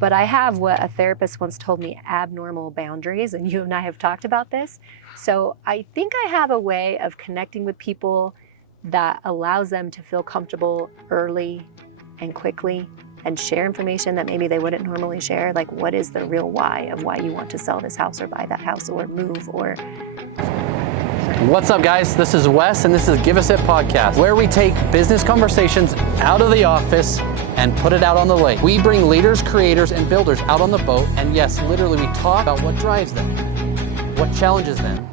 But I have what a therapist once told me, abnormal boundaries, and you and I have talked about this. So I think I have a way of connecting with people that allows them to feel comfortable early and quickly and share information that maybe they wouldn't normally share. Like, what is the real why of why you want to sell this house or buy that house or move or... What's up, guys? This is Wes, and this is Give Us It Podcast, where we take business conversations out of the office and put it out on the lake. We bring leaders, creators, and builders out on the boat, and yes, literally we talk about what drives them, what challenges them,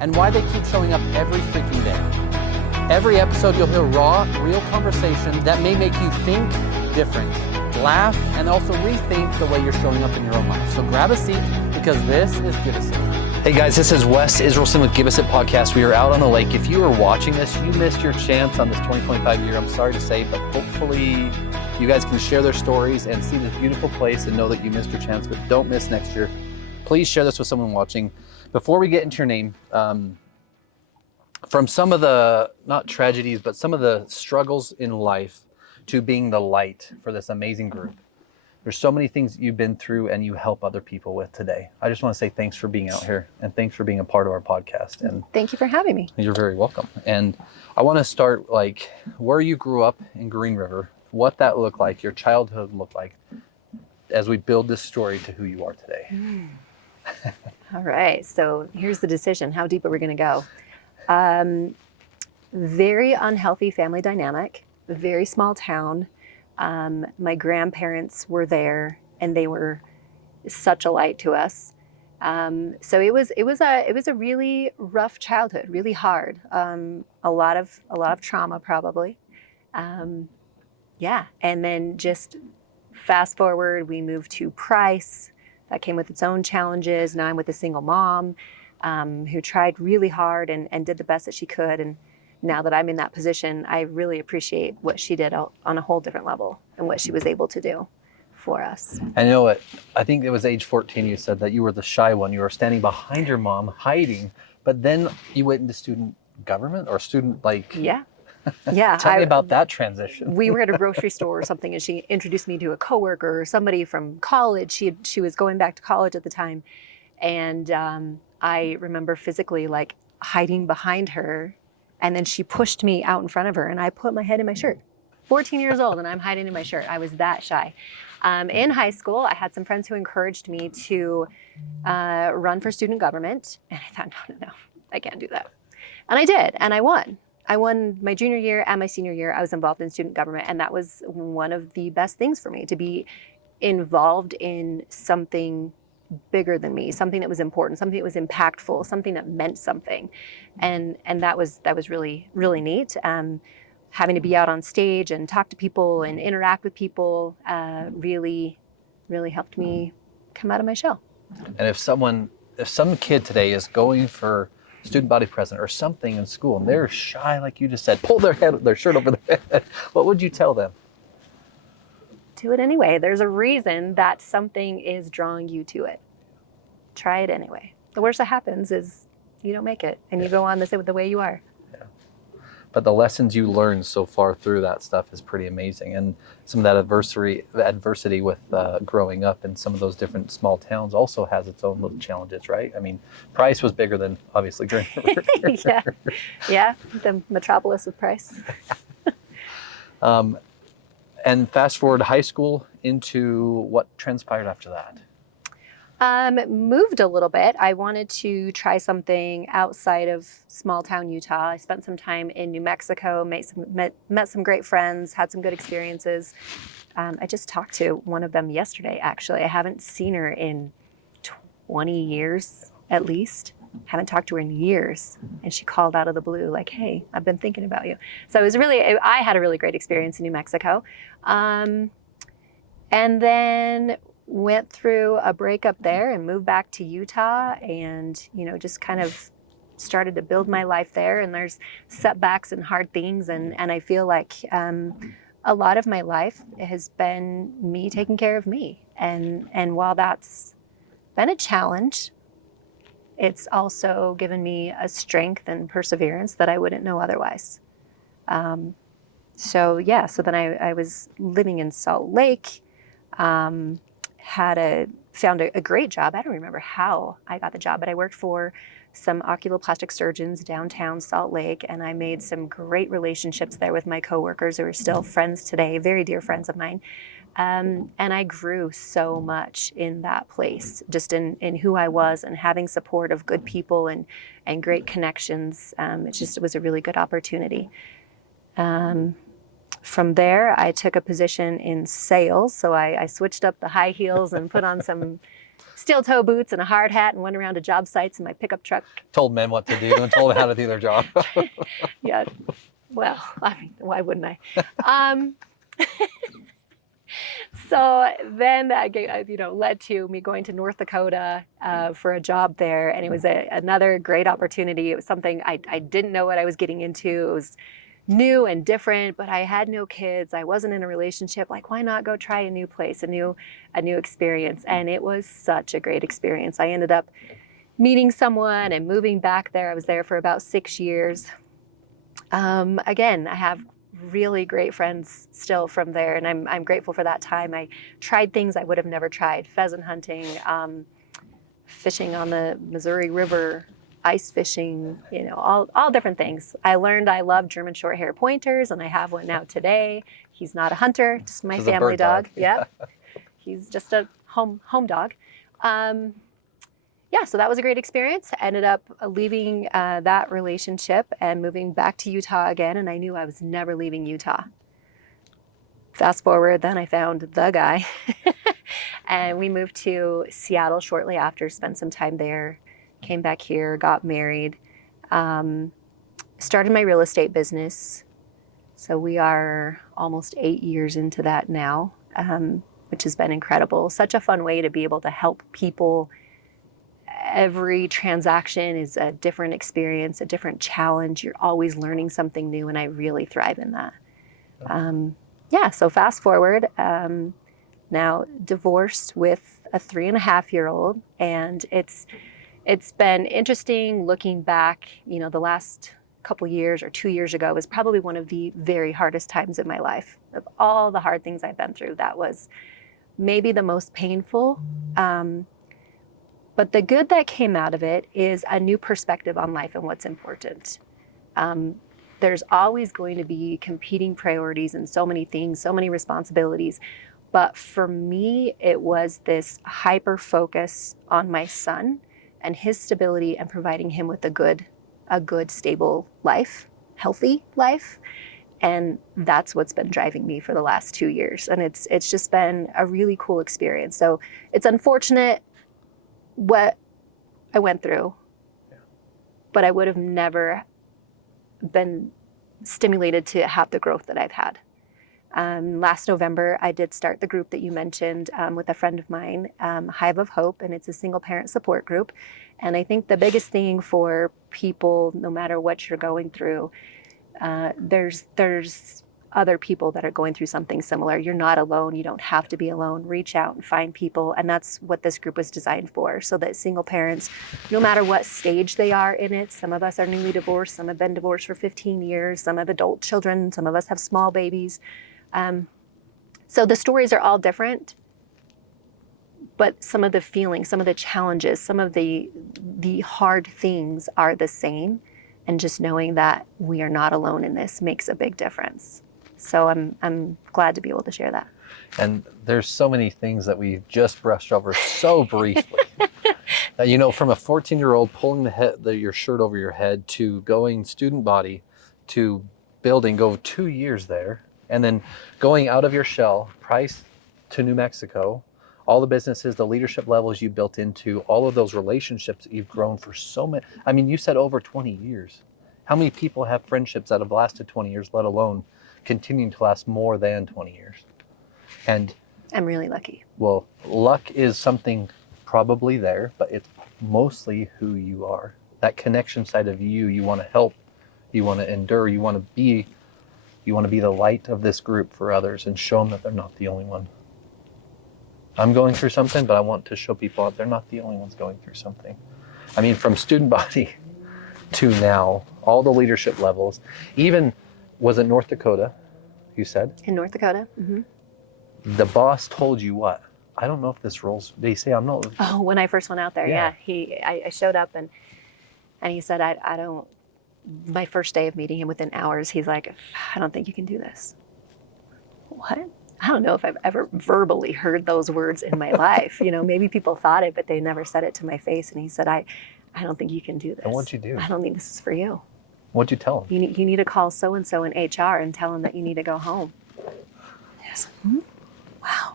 and why they keep showing up every freaking day. Every episode you'll hear raw, real conversations that may make you think different, laugh, and also rethink the way you're showing up in your own life. So grab a seat, because this is Give Us It. Hey guys, this is Wes Israelson with Give Us It Podcast. We are out on the lake. If you are watching this, you missed your chance on this 2025 year. I'm sorry to say, but hopefully you guys can share their stories and see this beautiful place and know that you missed your chance, but don't miss next year. Please share this with someone watching. Before we get into your name, from some of the, not tragedies, but some of the struggles in life to being the light for this amazing group. There's so many things you've been through and you help other people with today. I just want to say thanks for being out here and thanks for being a part of our podcast. And Thank you for having me. You're very welcome. And I want to start like where you grew up in Green River, what that looked like, your childhood looked like as we build this story to who you are today. All right. So here's the decision. How deep are we going to go? Very unhealthy family dynamic, very small town. My grandparents were there and they were such a light to us. So it was a really rough childhood, really hard. A lot of trauma probably. Yeah. And then just fast forward, we moved to Price. That came with its own challenges. Now I'm with a single mom, who tried really hard and did the best that she could. And now that I'm in that position, I really appreciate what she did on a whole different level and what she was able to do for us. I know what, I think it was age 14, you said that you were the shy one. You were standing behind your mom, hiding, but then you went into student government or student like... Yeah. Yeah. Tell me about that transition. We were at a grocery store or something and she introduced me to a coworker or somebody from college. She was going back to college at the time. And I remember physically like hiding behind her. And then she pushed me out in front of her and I put my head in my shirt. 14 years old and I'm hiding in my shirt. I was that shy. In high school, I had some friends who encouraged me to run for student government. And I thought, no, I can't do that. And I did, and I won. I won my junior year and my senior year. I was involved in student government. And that was one of the best things for me, to be involved in something bigger than me, something that was important, something that was impactful, something that meant something. And that was really, really neat. Having to be out on stage and talk to people and interact with people really, really helped me come out of my shell. And if some kid today is going for student body president or something in school and they're shy, like you just said, pull their shirt over their head, what would you tell them? Do it anyway. There's a reason that something is drawing you to it. Try it anyway. The worst that happens is you don't make it and you go on the way you are. Yeah. But the lessons you learned so far through that stuff is pretty amazing. And some of that adversity with growing up in some of those different small towns also has its own little challenges, right? I mean, Price was bigger than obviously Green River. Yeah, the metropolis of Price. And fast forward high school into what transpired after that? Moved a little bit. I wanted to try something outside of small town Utah. I spent some time in New Mexico, met some great friends, had some good experiences. I just talked to one of them yesterday, actually. I haven't seen her in 20 years, at least. Haven't talked to her in years. And she called out of the blue like, hey, I've been thinking about you. So I had a really great experience in New Mexico. And then went through a breakup there and moved back to Utah and, just kind of started to build my life there. And there's setbacks and hard things. And I feel like a lot of my life has been me taking care of me. And while that's been a challenge, it's also given me a strength and perseverance that I wouldn't know otherwise. So then I was living in Salt Lake, found a great job. I don't remember how I got the job, but I worked for some oculoplastic surgeons downtown Salt Lake, and I made some great relationships there with my coworkers who are still friends today, very dear friends of mine. And I grew so much in that place, just in who I was and having support of good people and great connections. It was a really good opportunity. From there, I took a position in sales. So I switched up the high heels and put on some steel toe boots and a hard hat and went around to job sites in my pickup truck. Told men what to do and told them how to do their job. Yeah. Well, I mean, why wouldn't I? So then that led to me going to North Dakota for a job there. And it was another great opportunity. It was something I didn't know what I was getting into. It was new and different, but I had no kids. I wasn't in a relationship. Like, why not go try a new place, a new experience? And it was such a great experience. I ended up meeting someone and moving back there. I was there for about 6 years. Again, I have really great friends still from there, and I'm grateful for that time. I tried things I would have never tried: pheasant hunting, fishing on the Missouri River, ice fishing, all different things. I learned I love German short hair pointers, and I have one now today. He's not a hunter, just my family dog. Yeah, he's just a home dog. Yeah, so that was a great experience. I ended up leaving that relationship and moving back to Utah again, and I knew I was never leaving Utah. Fast forward, then I found the guy, and we moved to Seattle shortly after, spent some time there, came back here, got married, started my real estate business. So we are almost 8 years into that now, which has been incredible. Such a fun way to be able to help people. Every transaction is a different experience, a different challenge. You're always learning something new, and I really thrive in that. So fast forward, now divorced with a 3.5-year-old, and it's been interesting looking back. The last couple years, or 2 years ago, was probably one of the very hardest times in my life. Of all the hard things I've been through, that was maybe the most painful. But the good that came out of it is a new perspective on life and what's important. There's always going to be competing priorities and so many things, so many responsibilities. But for me, it was this hyper focus on my son and his stability and providing him with a good, stable life, healthy life. And that's what's been driving me for the last 2 years. And it's just been a really cool experience. So it's unfortunate what I went through, but I would have never been stimulated to have the growth that I've had. Last November, I did start the group that you mentioned with a friend of mine, Hive of Hope, and it's a single parent support group. And I think the biggest thing for people, no matter what you're going through, there's other people that are going through something similar. You're not alone. You don't have to be alone. Reach out and find people. And that's what this group was designed for, so that single parents, no matter what stage they are in it, some of us are newly divorced, some have been divorced for 15 years, some have adult children, some of us have small babies. So the stories are all different, but some of the feelings, some of the challenges, some of the hard things are the same. And just knowing that we are not alone in this makes a big difference. So I'm glad to be able to share that. And there's so many things that we've just brushed over so briefly. From a 14-year-old pulling your shirt over your head, to going student body, to go 2 years there, and then going out of your shell, Price to New Mexico, all the businesses, the leadership levels you built into, all of those relationships that you've grown for so many. I mean, you said over 20 years. How many people have friendships that have lasted 20 years, let alone continuing to last more than 20 years? And I'm really lucky. Well, luck is something probably there, but it's mostly who you are. That connection side of you want to help, you want to endure, you want to be the light of this group for others and show them that they're not the only one. I'm going through something, but I want to show people that they're not the only ones going through something. I mean, from student body to now, all the leadership levels, even, was it North Dakota, you said? In North Dakota. Mm-hmm. The boss told you what? I don't know if this rolls. They say I'm not. Oh, when I first went out there, Yeah. I showed up and he said, I don't, my first day of meeting him within hours, he's like, I don't think you can do this. What? I don't know if I've ever verbally heard those words in my life. You know, maybe people thought it, but they never said it to my face. And he said, I don't think you can do this. And what'd you do? I don't think this is for you. What'd you tell him? You need to call so-and-so in HR and tell him that you need to go home. Yes. Wow.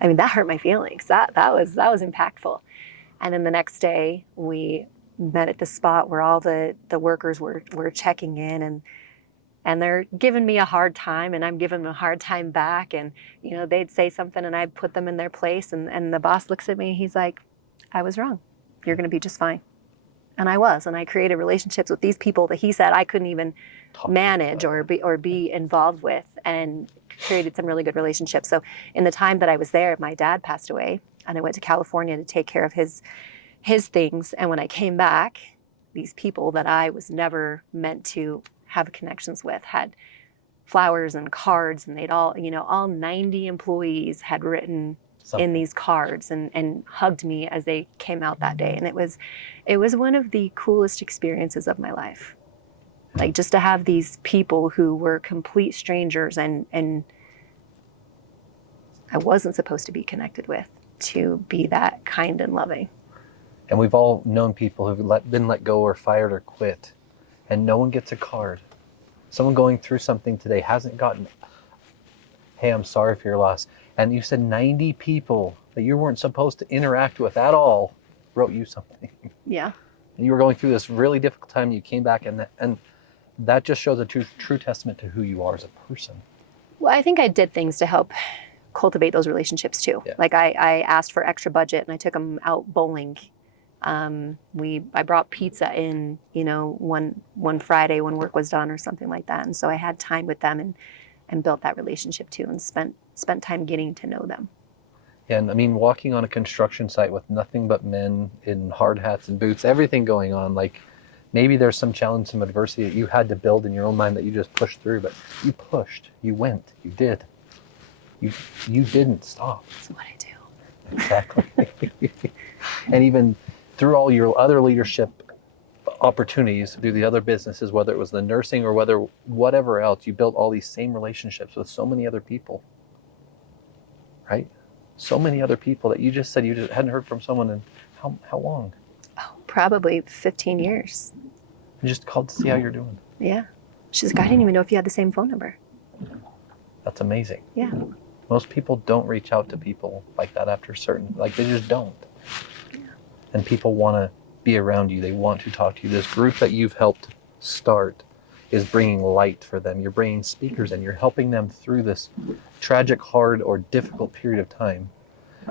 I mean, that hurt my feelings. That was impactful. And then the next day we met at the spot where all the workers were checking in, and they're giving me a hard time, and I'm giving them a hard time back. And, you know, they'd say something and I'd put them in their place. And the boss looks at me and he's like, I was wrong. You're going to be just fine. And I was. And I created relationships with these people that he said I couldn't even manage or be involved with, and created some really good relationships. So in the time that I was there, my dad passed away, and I went to California to take care of his things. And when I came back, these people that I was never meant to have connections with had flowers and cards, and they'd all, you know, all 90 employees had written in these cards and hugged me as they came out that day. And it was one of the coolest experiences of my life. Like, just to have these people who were complete strangers and I wasn't supposed to be connected with, to be that kind and loving. And we've all known people who've been let go or fired or quit, and no one gets a card. Someone going through something today hasn't gotten, hey, I'm sorry for your loss. And you said 90 people that you weren't supposed to interact with at all wrote you something. Yeah. And you were going through this really difficult time. You came back, and that just shows a true testament to who you are as a person. Well, I think I did things to help cultivate those relationships too. Yeah. Like I asked for extra budget and I took them out bowling. I brought pizza in, you know, one Friday when work was done or something like that. And so I had time with them and built that relationship too, and spent time getting to know them. And I mean, walking on a construction site with nothing but men in hard hats and boots, everything going on, like maybe there's some challenge, some adversity that you had to build in your own mind that you just pushed through, but you pushed, you went, you did. You didn't stop. That's what I do. Exactly. And even through all your other leadership opportunities, through the other businesses, whether it was the nursing or whatever else, you built all these same relationships with so many other people, right? So many other people that you just said you just hadn't heard from someone in how long? Oh, probably 15 years. You just called to see how you're doing. Yeah. She's like, I didn't even know if you had the same phone number. That's amazing. Yeah. Most people don't reach out to people like that after they just don't. Yeah. And people want to be around you. They want to talk to you. This group that you've helped start is bringing light for them. You're bringing speakers and you're helping them through this tragic, hard, or difficult period of time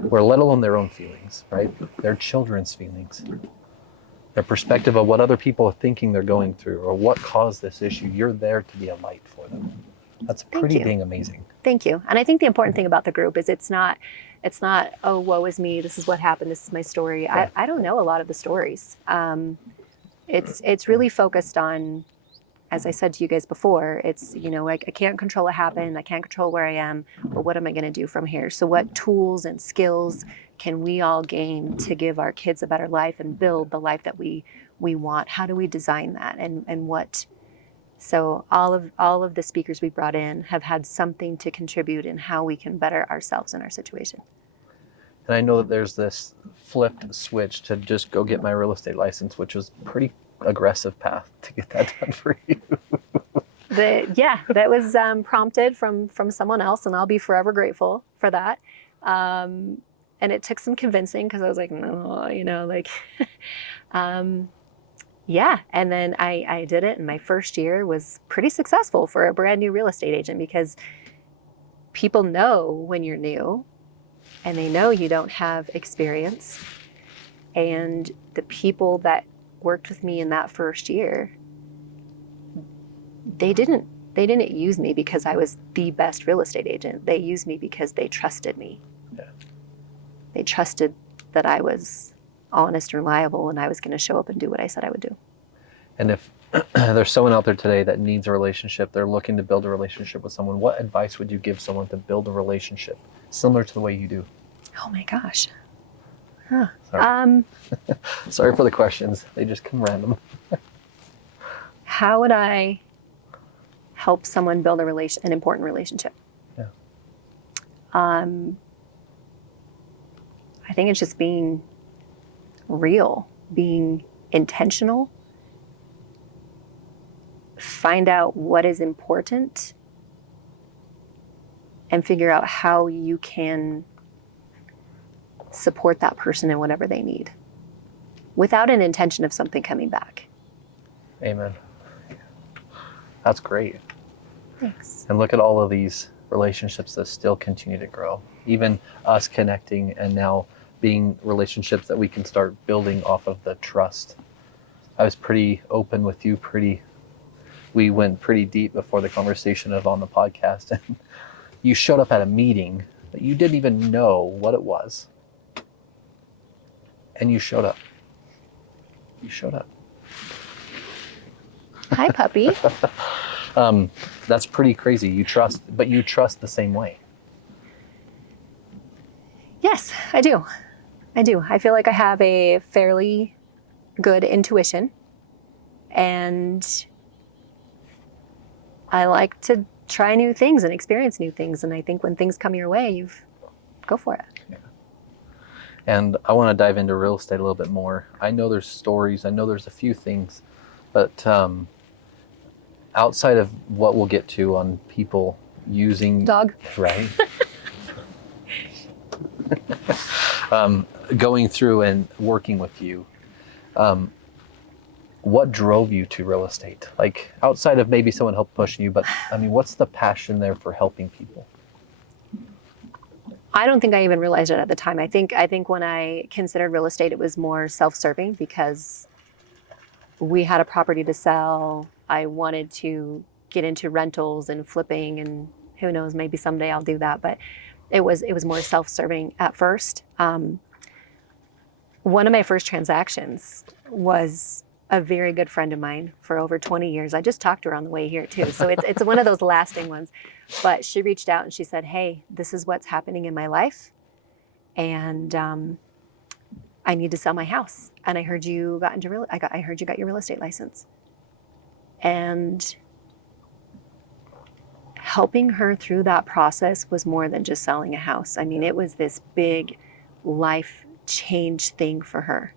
where, let alone their own feelings, right? Their children's feelings, their perspective of what other people are thinking they're going through or what caused this issue. You're there to be a light for them. That's pretty dang amazing. Thank you. And I think the important thing about the group is it's not, oh, woe is me, this is what happened, this is my story. Yeah. I don't know a lot of the stories. It's really focused on, as I said to you guys before, it's, you know, like I can't control what happened, I can't control where I am, but what am I going to do from here? So what tools and skills can we all gain to give our kids a better life and build the life that we want? How do we design that? And what? So all of the speakers we brought in have had something to contribute in how we can better ourselves in our situation. And I know that there's this flipped switch to just go get my real estate license, which was a pretty aggressive path to get that done for you. That was prompted from someone else, and I'll be forever grateful for that. And it took some convincing because I was like, no, you know, like, yeah. And then I did it, and my first year was pretty successful for a brand new real estate agent because people know when you're new and they know you don't have experience. And the people that worked with me in that first year, they didn't use me because I was the best real estate agent. They used me because they trusted me. Yeah. They trusted that I was honest and reliable and I was going to show up and do what I said I would do. And if there's someone out there today that needs a relationship, they're looking to build a relationship with someone, what advice would you give someone to build a relationship similar to the way you do? Oh my gosh. Huh. Sorry. Sorry for the questions. They just come random. How would I help someone build an important relationship? Yeah. I think it's just being real, being intentional. Find out what is important and figure out how you can support that person in whatever they need without an intention of something coming back. Amen. That's great. Thanks. And look at all of these relationships that still continue to grow. Even us connecting and now being relationships that we can start building off of the trust. I was pretty open with you, we went pretty deep before the conversation of on the podcast. And you showed up at a meeting that you didn't even know what it was. And you showed up. You showed up. Hi, puppy. That's pretty crazy. You trust the same way. Yes, I do. I feel like I have a fairly good intuition, and I like to try new things and experience new things. And I think when things come your way, go for it. Yeah. And I want to dive into real estate a little bit more. I know there's stories. I know there's a few things, but outside of what we'll get to on people using Dog. Right. Going through and working with you, what drove you to real estate? Like outside of maybe someone helped pushing you, but I mean, what's the passion there for helping people? I don't think I even realized it at the time. I think when I considered real estate, it was more self-serving because we had a property to sell. I wanted to get into rentals and flipping, and who knows, maybe someday I'll do that. But it was more self-serving at first. One of my first transactions was a very good friend of mine for over 20 years. I just talked to her on the way here too. So it's one of those lasting ones. But she reached out and she said, hey, this is what's happening in my life. And I need to sell my house. And I heard you got I heard you got your real estate license. And helping her through that process was more than just selling a house. I mean, it was this big life change thing for her.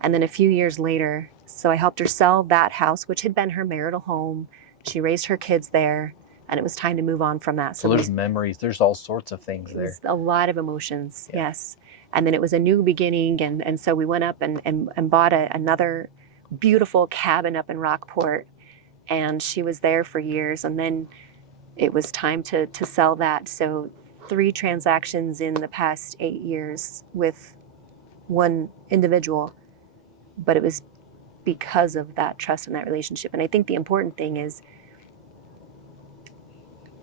And then a few years later, so I helped her sell that house, which had been her marital home. She raised her kids there, and it was time to move on from that. So there's memories, there's all sorts of things there. A lot of emotions, yeah. Yes. And then it was a new beginning, and so we went up and bought another beautiful cabin up in Rockport, and she was there for years, and then it was time to sell that. So 3 transactions in the past 8 years with one individual, but it was because of that trust and that relationship. And I think the important thing is,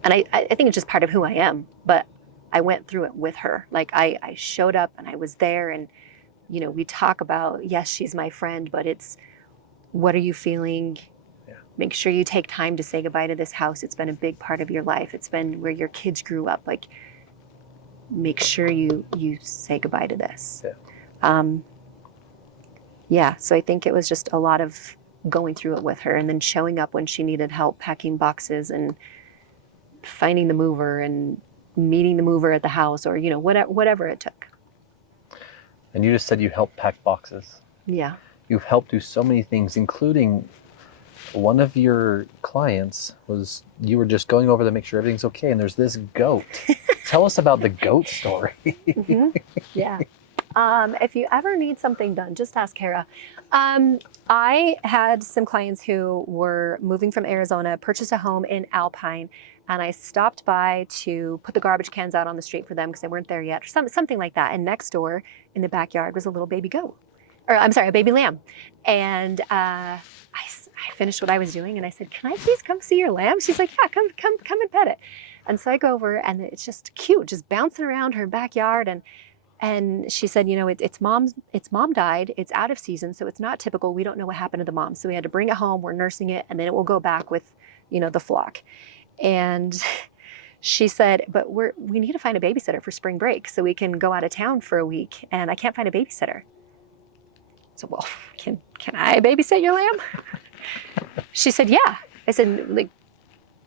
and I think it's just part of who I am, but I went through it with her. Like I showed up and I was there, and we talk about, yes, she's my friend, but it's, what are you feeling? Yeah. Make sure you take time to say goodbye to this house. It's been a big part of your life. It's been where your kids grew up. Like, make sure you say goodbye to this. Yeah. So I think it was just a lot of going through it with her, and then showing up when she needed help packing boxes and finding the mover and meeting the mover at the house, or whatever it took. And you just said you helped pack boxes. Yeah. You've helped do so many things, including one of your clients was, you were just going over to make sure everything's okay, and there's this goat. Tell us about the goat story. Mm-hmm. Yeah. If you ever need something done, just ask Kara. I had some clients who were moving from Arizona, purchased a home in Alpine, and I stopped by to put the garbage cans out on the street for them because they weren't there yet, or something like that. And next door in the backyard was a little baby goat, or I'm sorry, a baby lamb. And I finished what I was doing, and I said, "Can I please come see your lamb?" She's like, "Yeah, come and pet it." And so I go over, and it's just cute, just bouncing around her backyard. And she said, its mom died. It's out of season, so it's not typical. We don't know what happened to the mom. So we had to bring it home. We're nursing it, and then it will go back with, the flock. And She said, but we need to find a babysitter for spring break so we can go out of town for a week, and I can't find a babysitter. So, well, can I babysit your lamb? She said, yeah. I said, like,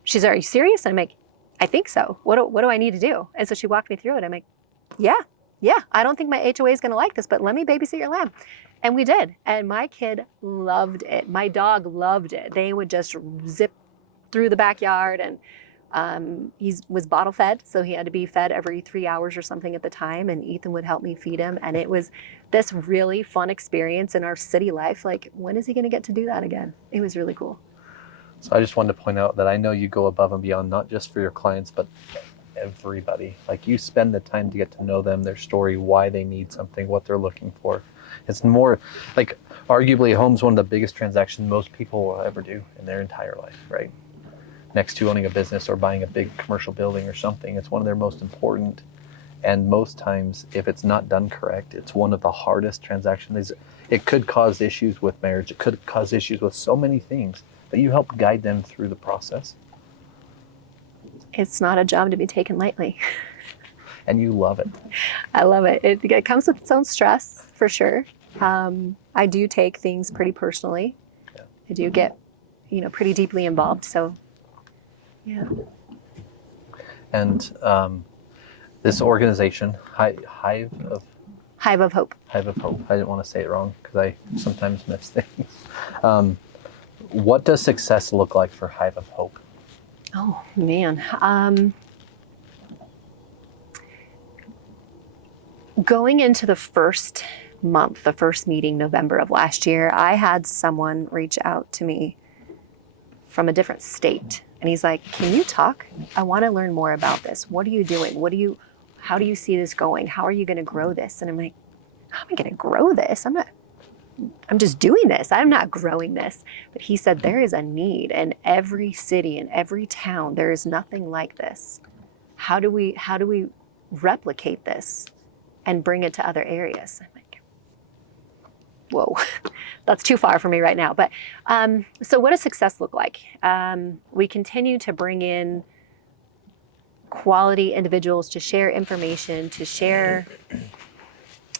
she said, are you serious? And I'm like, I think so. What do I need to do? And so she walked me through it. I'm like, yeah, I don't think my HOA is going to like this, but let me babysit your lamb. And we did. And my kid loved it. My dog loved it. They would just zip through the backyard, and he was bottle fed. So he had to be fed every 3 hours or something at the time. And Ethan would help me feed him. And it was this really fun experience in our city life. Like, when is he going to get to do that again? It was really cool. So I just wanted to point out that I know you go above and beyond, not just for your clients, but everybody. Like, you spend the time to get to know them, their story, why they need something, what they're looking for. It's more like, arguably, a home's one of the biggest transactions most people will ever do in their entire life, right? Next to owning a business or buying a big commercial building or something. It's one of their most important. And most times, if it's not done correct, it's one of the hardest transactions. It could cause issues with marriage. It could cause issues with so many things, but you help guide them through the process. It's not a job to be taken lightly. And you love it. I love it. It comes with its own stress, for sure. I do take things pretty personally. Yeah. I do get, pretty deeply involved. So, yeah. And this organization, Hive of Hope. Hive of Hope. I didn't want to say it wrong because I sometimes miss things. What does success look like for Hive of Hope? Oh, man. Going into the first month, the first meeting, November of last year, I had someone reach out to me from a different state. And he's like, can you talk? I want to learn more about this. What are you doing? How do you see this going? How are you going to grow this? And I'm like, how am I going to grow this? I'm just doing this. I'm not growing this. But he said, there is a need in every city, in every town. There is nothing like this. How do we replicate this and bring it to other areas? I'm like, whoa, that's too far for me right now. But so what does success look like? We continue to bring in quality individuals to share information, to share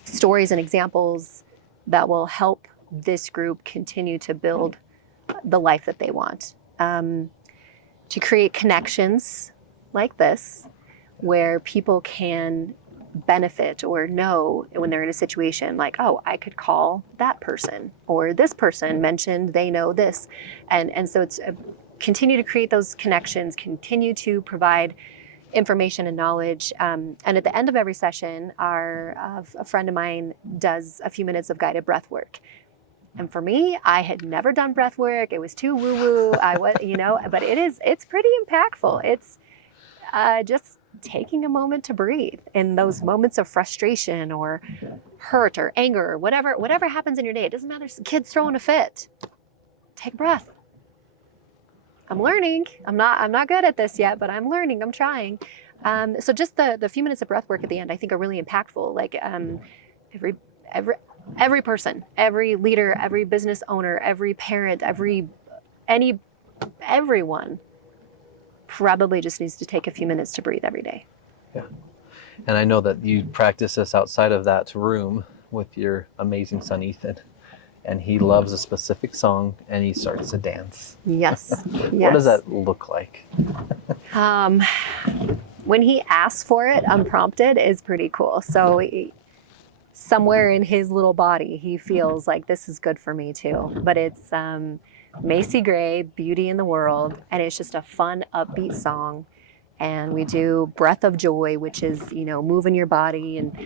stories and examples that will help this group continue to build the life that they want. To create connections like this, where people can benefit or know when they're in a situation like, oh, I could call that person, or this person mentioned they know this. And so it's continue to create those connections, continue to provide information and knowledge. And at the end of every session, a friend of mine does a few minutes of guided breath work. And for me, I had never done breath work. It was too woo-woo. But it's pretty impactful. It's just taking a moment to breathe in those moments of frustration or hurt or anger or whatever happens in your day. It doesn't matter. Kids throwing a fit. Take a breath. I'm learning. I'm not good at this yet, but I'm learning. I'm trying. So just the few minutes of breath work at the end, I think, are really impactful. Like every person, every leader, every business owner, every parent, everyone probably just needs to take a few minutes to breathe every day. Yeah. And I know that you practice this outside of that room with your amazing son, Ethan. And he loves a specific song, and he starts to dance. Yes. What does that look like? When he asks for it unprompted is pretty cool. So somewhere in his little body, he feels like this is good for me too. But it's Macy Gray, Beauty in the World, and it's just a fun, upbeat song. And we do Breath of Joy, which is, moving your body, and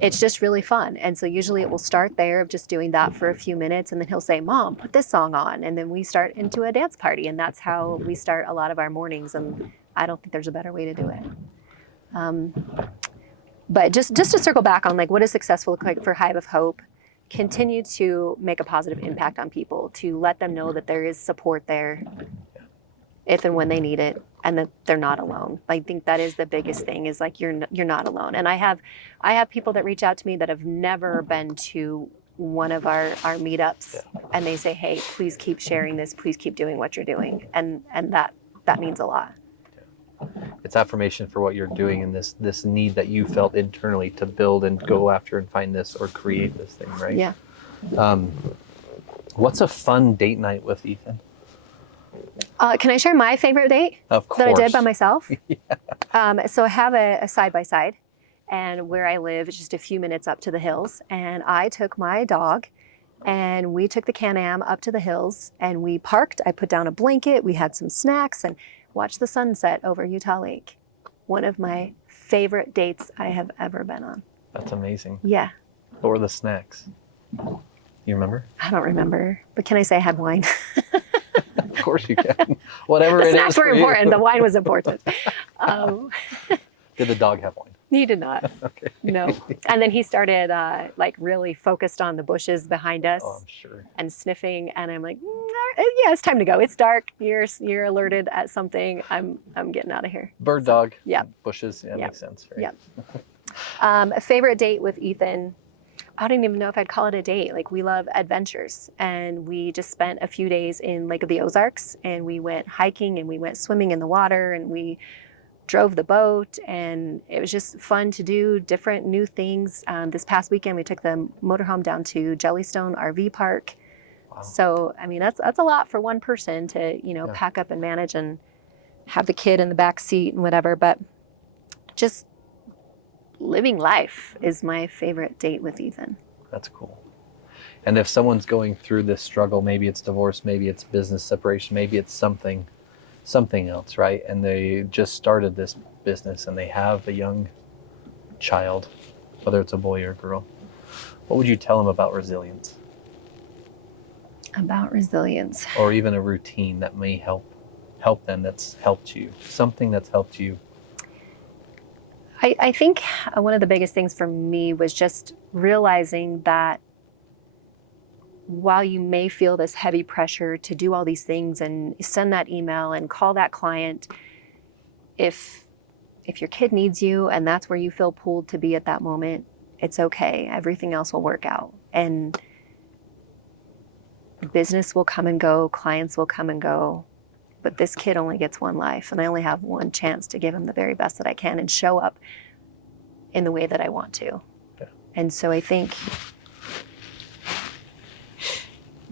it's just really fun. And so usually it will start there of just doing that for a few minutes, and then he'll say, Mom, put this song on. And then we start into a dance party, and that's how we start a lot of our mornings. And I don't think there's a better way to do it. But just to circle back on what does successful look like for Hive of Hope, continue to make a positive impact on people, to let them know that there is support there if and when they need it, and that they're not alone. I think that is the biggest thing, is you're not alone. And I have people that reach out to me that have never been to one of our meetups, and they say, hey, please keep sharing this, please keep doing what you're doing. And that means a lot. It's affirmation for what you're doing and this need that you felt internally to build and go after and find this or create this thing, right? Yeah. What's a fun date night with Ethan? Can I share my favorite date Of course. that I did by myself? So I have a side-by-side, and where I live is just a few minutes up to the hills. And I took my dog, and we took the Can-Am up to the hills, and we parked. I put down a blanket, we had some snacks, and watched the sunset over Utah Lake. One of my favorite dates I have ever been on. That's amazing. Yeah. What were the snacks? You remember? I don't remember, but can I say I had wine? Of course you can. Whatever The it is snacks were for you. important. The wine was important. Did the dog have wine? He did not. Okay. No. And then he started like really focused on the bushes behind us. Oh, I'm sure. And sniffing. And I'm like, yeah, it's time to go. It's dark. You're alerted at something. I'm getting out of here. Bird dog. Yeah. Bushes. Yeah, Yeah. makes sense. Right? Yeah. A favorite date with Ethan. I don't even know if I'd call it a date. Like, we love adventures, and we just spent a few days in Lake of the Ozarks, and we went hiking and we went swimming in the water, and we drove the boat, and it was just fun to do different new things. This past weekend, we took the motorhome down to Jellystone RV Park. Wow. So, I mean, that's a lot for one person to, pack up and manage and have the kid in the back seat and whatever, but just living life is my favorite date with Ethan. That's cool. And if someone's going through this struggle, maybe it's divorce, maybe it's business separation, maybe it's something else, right? And they just started this business and they have a young child, whether it's a boy or a girl, what would you tell them about resilience? About resilience. Or even a routine that may help them, that's helped you, something that's helped you. I think one of the biggest things for me was just realizing that while you may feel this heavy pressure to do all these things and send that email and call that client, if your kid needs you and that's where you feel pulled to be at that moment, it's okay. Everything else will work out. And business will come and go, clients will come and go, but this kid only gets one life, and I only have one chance to give him the very best that I can and show up in the way that I want to. Yeah. And so I think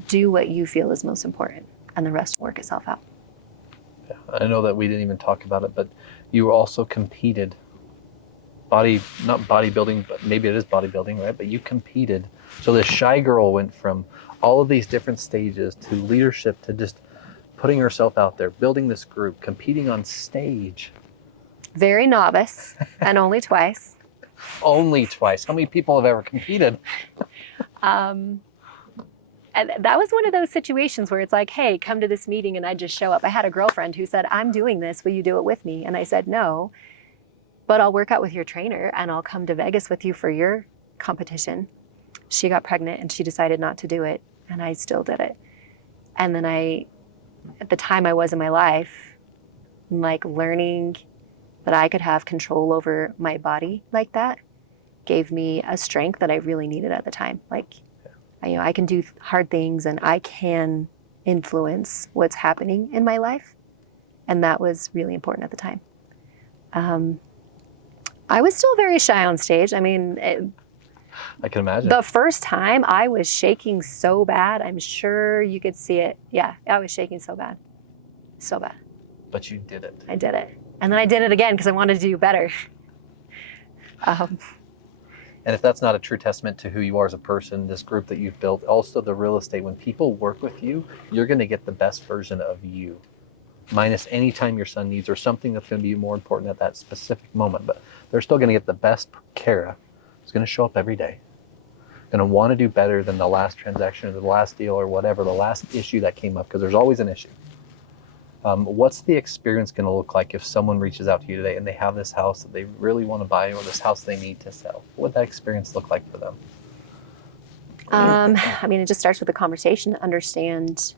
do what you feel is most important, and the rest will work itself out. Yeah. I know that we didn't even talk about it, but you also competed. Not bodybuilding, but maybe it is bodybuilding, right? But you competed. So this shy girl went from all of these different stages to leadership to just putting herself out there, building this group, competing on stage. Very novice, and only twice. Only twice. How many people have ever competed? And that was one of those situations where it's like, hey, come to this meeting, and I just show up. I had a girlfriend who said, I'm doing this, will you do it with me? And I said, no, but I'll work out with your trainer and I'll come to Vegas with you for your competition. She got pregnant and she decided not to do it, and I still did it. And then at the time I was in my life, like, learning that I could have control over my body like that gave me a strength that I really needed at the time. Like, I can do hard things and I can influence what's happening in my life. And that was really important at the time. I was still very shy on stage. I mean, I can imagine. the first time I was shaking so bad. I'm sure you could see it. Yeah, I was shaking so bad. So bad. But you did it. I did it. And then I did it again because I wanted to do better. And if that's not a true testament to who you are as a person, this group that you've built, also the real estate, when people work with you, you're going to get the best version of you, minus any time your son needs or something that's going to be more important at that specific moment. But they're still going to get the best Kara. Who's going to show up every day, going to want to do better than the last transaction or the last deal or whatever, the last issue that came up, because there's always an issue. What's the experience going to look like if someone reaches out to you today and they have this house that they really want to buy or this house they need to sell? What would that experience look like for them? I mean, it just starts with a conversation to understand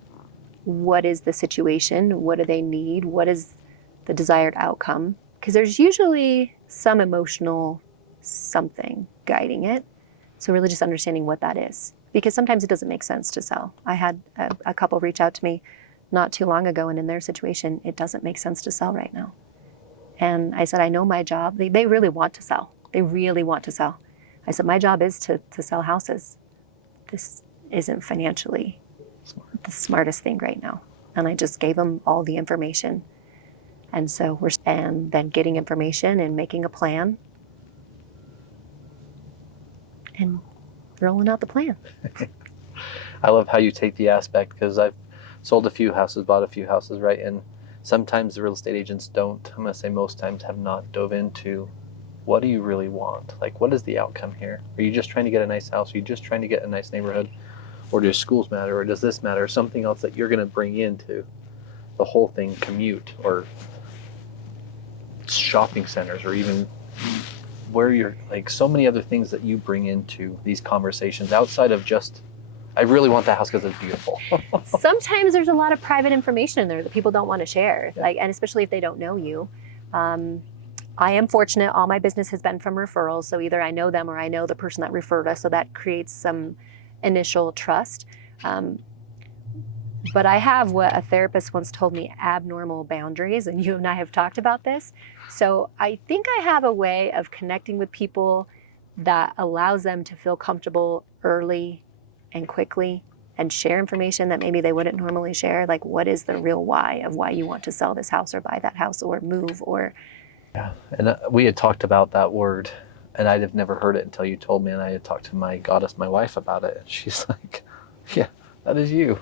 what is the situation, what do they need, what is the desired outcome, because there's usually some emotional something guiding it. So really just understanding what that is, because sometimes it doesn't make sense to sell. I had a couple reach out to me not too long ago, and in their situation, it doesn't make sense to sell right now. And I said, I know my job. They really want to sell. They really want to sell. I said, my job is to sell houses. This isn't financially the smartest thing right now. And I just gave them all the information. And so and then getting information and making a plan and rolling out the plan. I love how you take the aspect, because I've sold a few houses, bought a few houses, right? And sometimes the real estate agents don't, I'm going to say most times, have not dove into what do you really want? Like, what is the outcome here? Are you just trying to get a nice house? Are you just trying to get a nice neighborhood? Or do schools matter? Or does this matter? Or something else that you're going to bring into the whole thing, commute or shopping centers, or even where you're, like, so many other things that you bring into these conversations outside of just, I really want the house because it's beautiful. Sometimes there's a lot of private information in there that people don't want to share, like, and especially if they don't know you. I am fortunate. All my business has been from referrals. So either I know them or I know the person that referred us. So that creates some initial trust. But I have what a therapist once told me, abnormal boundaries. And you and I have talked about this. So I think I have a way of connecting with people that allows them to feel comfortable early and quickly and share information that maybe they wouldn't normally share. Like, what is the real why of why you want to sell this house or buy that house or move or... Yeah, and we had talked about that word, and I'd have never heard it until you told me, and I had talked to my goddess, my wife, about it, and she's like, yeah, that is you.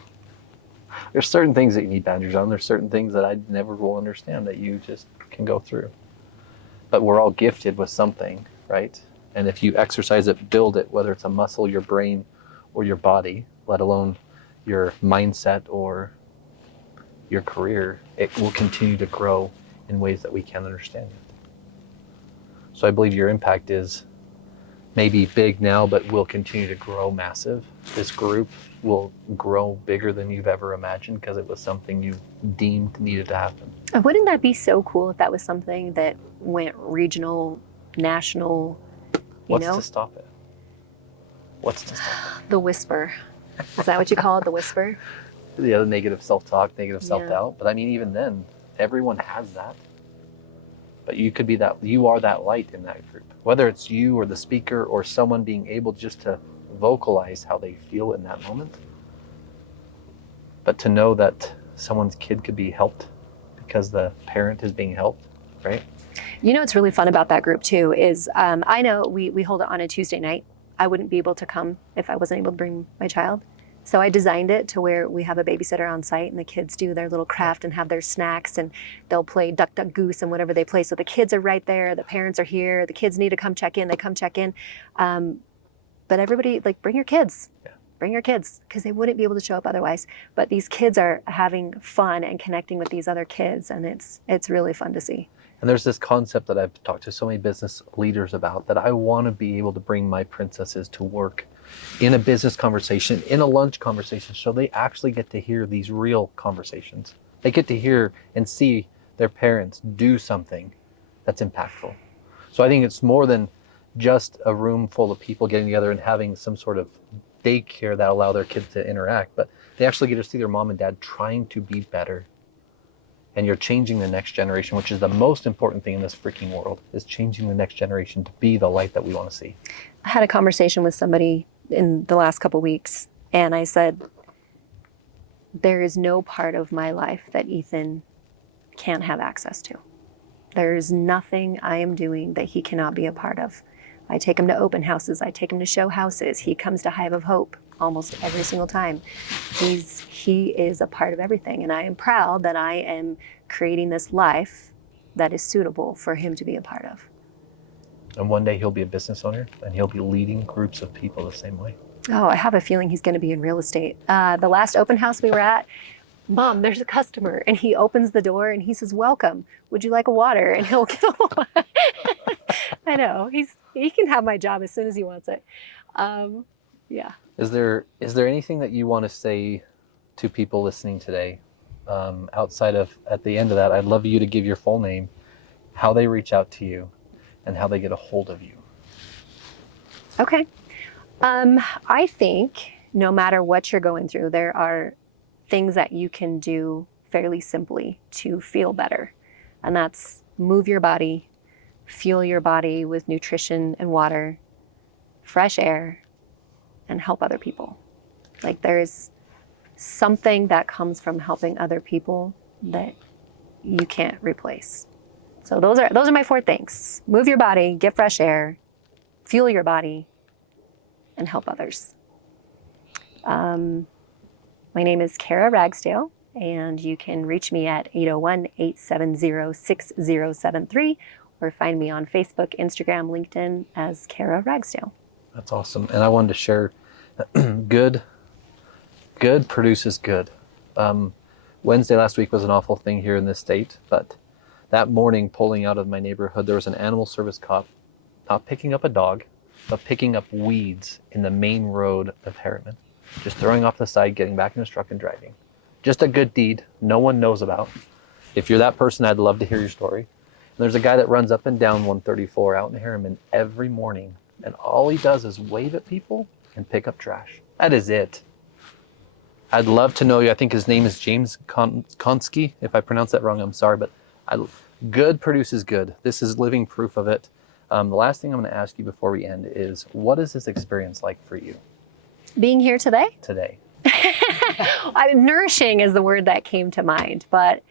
There's certain things that you need boundaries on. There's certain things that I never will understand that you just can go through. But we're all gifted with something, right? And if you exercise it, build it, whether it's a muscle, your brain, or your body, let alone your mindset or your career, it will continue to grow in ways that we can't understand yet. So I believe your impact is maybe big now, but will continue to grow massive. This group will grow bigger than you've ever imagined because it was something you deemed needed to happen. Wouldn't that be so cool if that was something that went regional, national, What's to stop it? What's to stop it? The whisper. Is that what you call it, the whisper? Yeah, the negative self-talk, negative self-doubt. But I mean, even then, everyone has that. But you could be that, you are that light in that group. Whether it's you or the speaker or someone being able just to vocalize how they feel in that moment. But to know that someone's kid could be helped because the parent is being helped, right? You know what's really fun about that group too is I know we hold it on a Tuesday night. I wouldn't be able to come if I wasn't able to bring my child. So I designed it to where we have a babysitter on site and the kids do their little craft and have their snacks and they'll play duck, duck, goose and whatever they play. So the kids are right there. The parents are here. The kids need to come check in. They come check in. But everybody, like, bring your kids. Yeah. Bring your kids because they wouldn't be able to show up otherwise. But these kids are having fun and connecting with these other kids. And it's really fun to see. And there's this concept that I've talked to so many business leaders about, that I want to be able to bring my princesses to work in a business conversation, in a lunch conversation, so they actually get to hear these real conversations. They get to hear and see their parents do something that's impactful. So I think it's more than just a room full of people getting together and having some sort of daycare that allow their kids to interact, but they actually get to see their mom and dad trying to be better. And you're changing the next generation, which is the most important thing in this freaking world, is changing the next generation to be the light that we want to see. I had a conversation with somebody in the last couple weeks, and I said, there is no part of my life that Ethan can't have access to. There is nothing I am doing that he cannot be a part of. I take him to open houses. I take him to show houses. He comes to Hive of Hope almost every single time. He is a part of everything. And I am proud that I am creating this life that is suitable for him to be a part of. And one day he'll be a business owner and he'll be leading groups of people the same way. Oh, I have a feeling he's going to be in real estate. The last open house we were at, Mom, there's a customer, and he opens the door and he says, welcome, would you like a water? And he'll get a water. I know, he can have my job as soon as he wants it. Yeah. Is there anything that you want to say to people listening today? Outside of, at the end of that, I'd love you to give your full name, how they reach out to you, and how they get a hold of you. Okay. I think no matter what you're going through, there are things that you can do fairly simply to feel better. And that's move your body, fuel your body with nutrition and water, fresh air, and help other people. Like there's something that comes from helping other people that you can't replace. So those are my 4 things. Move your body, get fresh air, fuel your body, and help others. My name is Kara Ragsdale, and you can reach me at 801-870-6073 or find me on Facebook, Instagram, LinkedIn as Kara Ragsdale. That's awesome. And I wanted to share good produces good. Wednesday last week was an awful thing here in this state, but that morning pulling out of my neighborhood, there was an animal service cop not picking up a dog, but picking up weeds in the main road of Harriman. Just throwing off the side, getting back in his truck and driving. Just a good deed no one knows about. If you're that person, I'd love to hear your story. And there's a guy that runs up and down 134 out in Harriman every morning, and all he does is wave at people and pick up trash. That is it. I'd love to know you. I think his name is James Konski. If I pronounce that wrong, I'm sorry, but good produces good. This is living proof of it. The last thing I'm going to ask you before we end is, what is this experience like for you? Being here today? Today. Nourishing is the word that came to mind, but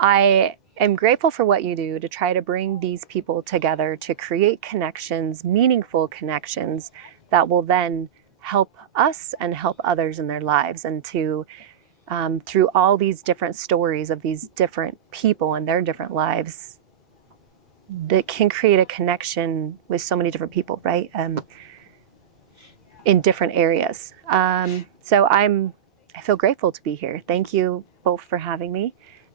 I am grateful for what you do to try to bring these people together to create connections, meaningful connections that will then help us and help others in their lives, and to through all these different stories of these different people and their different lives that can create a connection with so many different people, right? In different areas. So I feel grateful to be here. Thank you both for having me.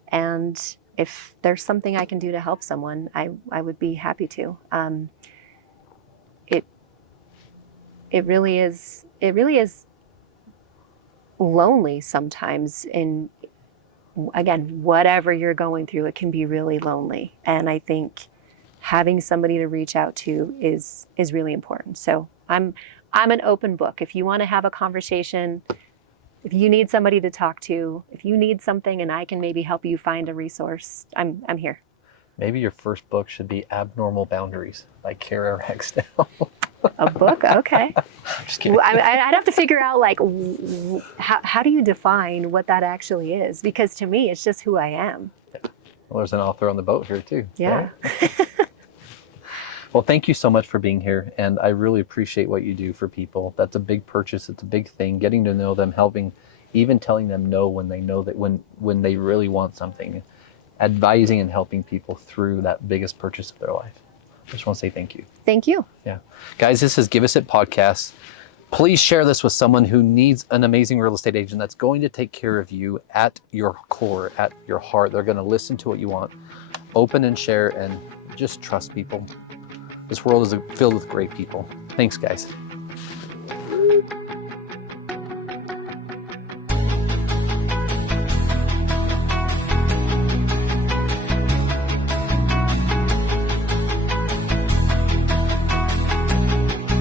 And if there's something I can do to help someone, I would be happy to. It really is lonely sometimes. In, again, whatever you're going through, it can be really lonely. And I think having somebody to reach out to is really important. So I'm an open book. If you want to have a conversation, if you need somebody to talk to, if you need something and I can maybe help you find a resource, I'm here. Maybe your first book should be Abnormal Boundaries by Kara Ragsdale. A book? Okay. Just kidding. I'd have to figure out, like, how do you define what that actually is? Because to me, it's just who I am. Well, there's an author on the boat here too. Yeah. Right? Well, thank you so much for being here, and I really appreciate what you do for people. That's a big purchase. It's a big thing. Getting to know them, helping, even telling them no when they know that when they really want something, advising and helping people through that biggest purchase of their life. I just want to say thank you. Thank you. Yeah, guys, this is Give Us It Podcast. Please share this with someone who needs an amazing real estate agent that's going to take care of you at your core, at your heart. They're going to listen to what you want, open and share, and just trust people. This world is filled with great people. Thanks, guys.